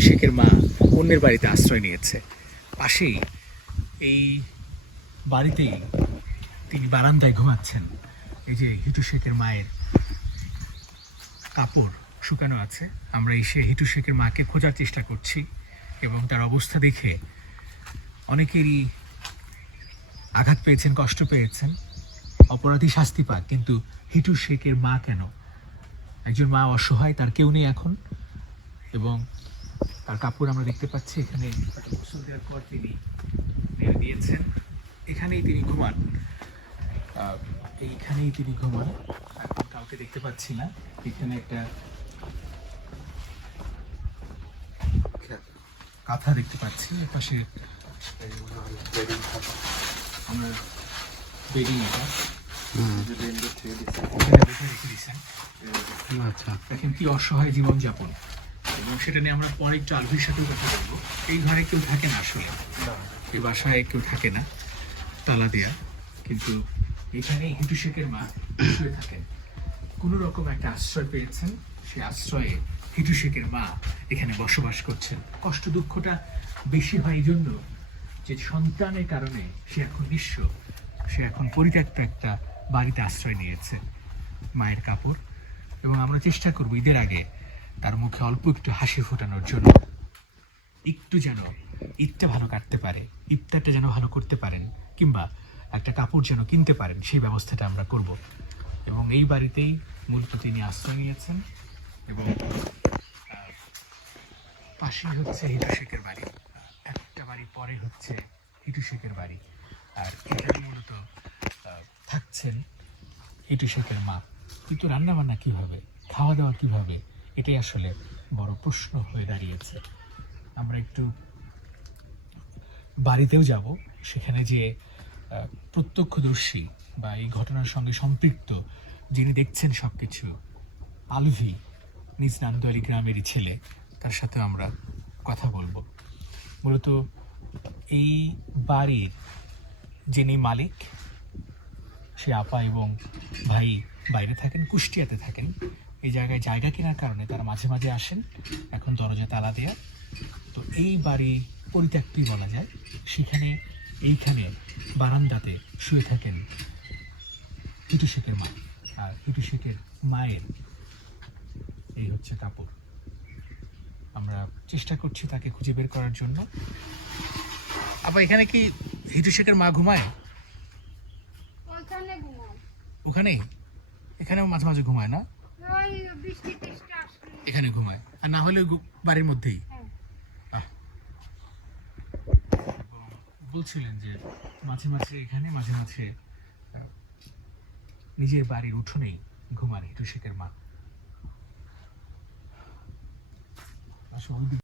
হিটু শেখের মা অন্যের বাড়িতে আশ্রয় নিয়েছে। পাশেই এই বাড়িতেই তিনি বারান্দায় ঘুমাচ্ছেন। এই যে হিটু শেখের মায়ের কাপড় শুকানো আছে। আমরা এসে হিটু শেখের মাকে খোঁজার চেষ্টা করছি এবং তার অবস্থা দেখে অনেকেরই আঘাত পেয়েছেন, কষ্ট পেয়েছেন। অপরাধী শাস্তি পাক, কিন্তু হিটু শেখের মা কেন? একজন মা অসহায়, তার কেউ নেই এখন। এবং তার কাপড় আমরা দেখতে পাচ্ছি এখানে একটা গোসল দেওয়ার পর তিনি নেড়ে দিয়েছেন। এখানেই তিনি ঘুমান। এইখানেই তিনি ঘুমান। এখন কাউকে দেখতে পাচ্ছি না। এখানে একটা কাঁথা দেখতে পাচ্ছি। এর পাশে আমরা বেডিং এটা। আচ্ছা। দেখেন কি অসহায় জীবনযাপন। এবং সেটা নিয়ে আমরা পরে একটু আলভির সাথে কথা বলব। এই ঘরে কেউ থাকে না আসলে। এই বাসায় কেউ থাকে না তালা দেয়া। কিন্তু এখানে হিটু শেখের মা শুয়ে থাকেন। কোনো রকম একটা আশ্রয় পেয়েছেন? সেই আশ্রয়ে হিটু শেখের মা এখানে বসবাস করছেন। কষ্ট দুঃখটা বেশি হয় এই জন্য যে সন্তানের কারণে সে এখন নিঃস্ব। সে এখন পরিত্যক্ত একটা বাড়িতে আশ্রয় নিয়েছে মায়ের কাপড়। এবং আমরা চেষ্টা করব ঈদের আগে তার মুখে অল্প একটু হাসি ফোটানোর জন্য। একটু যেন ঈদটা ভালো কাটতে পারে, ইফতারটা যেন ভালো করতে পারেন, কিংবা একটা কাপড় যেন কিনতে পারেন, সেই ব্যবস্থাটা আমরা করব। এবং এই বাড়িতেই মূলত তিনি আশ্রয় নিয়েছেন এবং পাশেই হচ্ছে হিটু শেখের বাড়ি। একটা বাড়ি পরে হচ্ছে হিটু শেখের বাড়ি। আর এখানে মূলত থাকছেন হিটু শেখের মা। কিন্তু রান্না বান্না কীভাবে? খাওয়া দাওয়া কীভাবে? এটাই আসলে বড় প্রশ্ন হয়ে দাঁড়িয়েছে। আমরা একটু বাড়িতেও যাব, সেখানে যে প্রত্যক্ষদর্শী বা এই ঘটনার সঙ্গে সম্পৃক্ত যিনি দেখছেন সব কিছু আলভি, নিজ নান্দুয়ারি গ্রামেরই ছেলে, তার সাথে আমরা কথা বলব। মূলত এই বাড়ির যিনি মালিক, সে আপা এবং ভাই বাইরে থাকেন, কুষ্টিয়াতে থাকেন এই জায়গায় জায়গা কেনার কারণে তারা মাঝে মাঝে আসেন। এখন দরজা তালা দেয়া। তো এই বাড়ি পরিত্যক্তই বলা যায়। সেখানে এইখানে বারান্দাতে শুয়ে থাকেন হিটু শেখের মা। আর হিটু শেখের মায়ের এই হচ্ছে কাপড়। আমরা চেষ্টা করছি তাকে খুঁজে বের করার জন্য। আবার এখানে কি হিটু শেখের মা ঘুমায়? ওখানে এখানেও মাঝে মাঝে ঘুমায় না? এখানে ঘুমায়। আর না হলে বাড়ির মধ্যেই। হ্যাঁ। বলছিলেন যে মাঝে মাঝে এখানে মাঝে মাঝে নিজের বাড়ির উঠোনেই ঘুমান হিটু শেখের মা। আসলে